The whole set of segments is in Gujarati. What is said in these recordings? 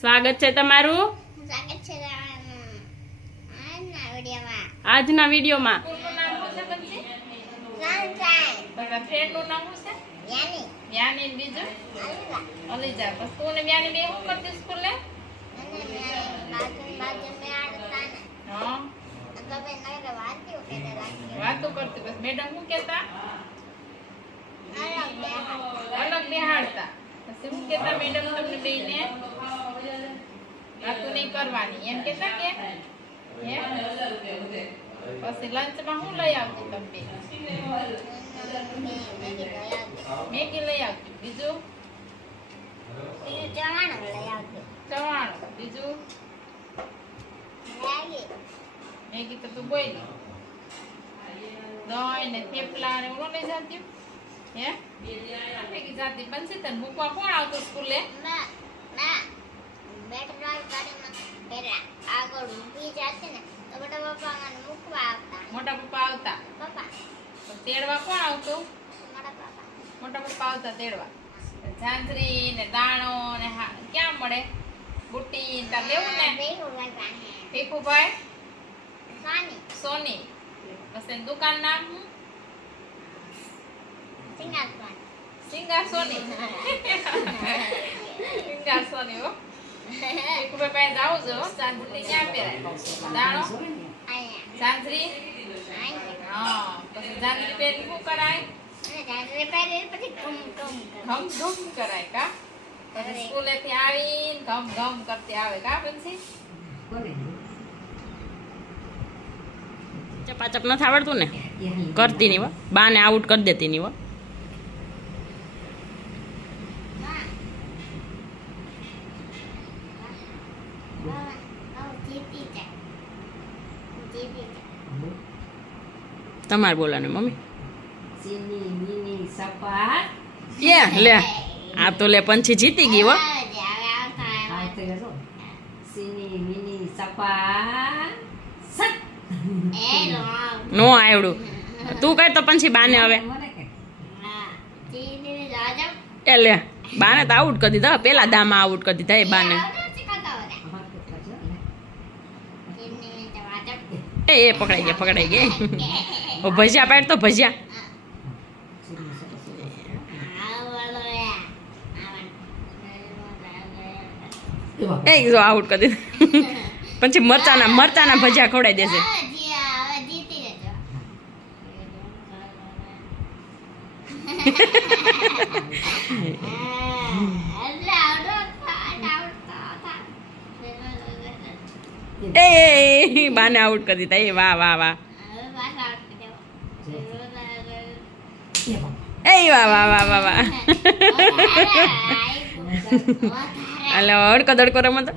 સ્વાગત છે તમારું આજના વિડીયોમાં. ફ્રેન્ડનું નામ શું છે? યાની. બીજું અલીજા. બસ તું ને યાની બે શું કરતી સ્કૂલે? હા, વાતો કરતી. બસ મેડમ શું કહેતા? અલગ બેહાડતા. પછી શું કહેતા મેડમ તમને બેયને? વાતો નહીં કરવાની એમ કહેતા કે? પછી લંચમાં શું લઈ આવતી તમે? મેગી લઈ આવતી. બીજું ચવાણું. બીજું મેગી તો તું બોલી. દહીં ને થેપલા ને એવું લઈ જતી? હે મેગી જાતી બનશે તને મૂકવા કોણ આવતું સ્કૂલે? મોટા પપ્પા આવતા. તેડવા કોણ આવતું? મોટા પપ્પા આવતા તેડવા. ઝાંઝરી ને દાણો ને ક્યાં મળે? બુટ્ટી તાર લેવું ને? ભીખુભાઈ સોની. પછી દુકાન નામ સિંગાર સોની. સિંગાર સોની. હો ભીખુભાઈ પાસે જાવું છો. ચાંદ બુટ્ટી ક્યાં પહેરાય? દાણો ઝાંઝરી. હા, પછી ઝાંઝરી પહેરી શું કરાય? ઘમ ઘમ કરાય કા? પછી સ્કૂલેથી આવીને ઘમ ઘમ કરતી આવે કા? પછી ચપાચપ નથી આવડતું ને? કરતી નહીં હો, બાને આઉટ કરી દેતી નહીં હો. તમારે બોલાને મમ્મી. લે આ તો લે પંછી જીતી ગઈ હો. નો આવડું તું કઈ તો પંછી બાને હવે. એ લે બાને તો આઉટ કરી દીધા. પેલા દામાં આઉટ કરી દીધા એ બાને. એ પકડાઈ ગયા. ભજીયા પાડ તો ભજીયા. એ જો આઉટ કરી દીધું. પછી મરચાના ભજીયા ખવડાવી દેશે. એ બાને આઉટ કરી દીધા. એ વાહ વાહ વાહ. એ વાહ વાહ વાહ વાહ વાહ. એટલે અડકો દડકો રમો તો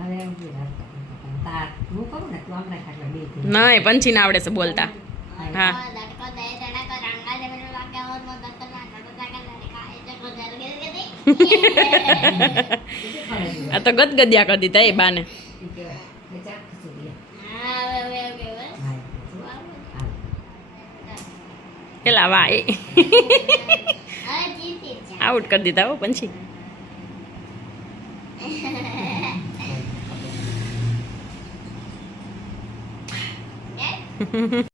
નહીં. પંછી ના આવડે છે બોલતા. હા આ તો ગદગદિયા કરી દીધા એ બાને. પેલા વાહ એ આઉટ કરી દીધા હો પંછી.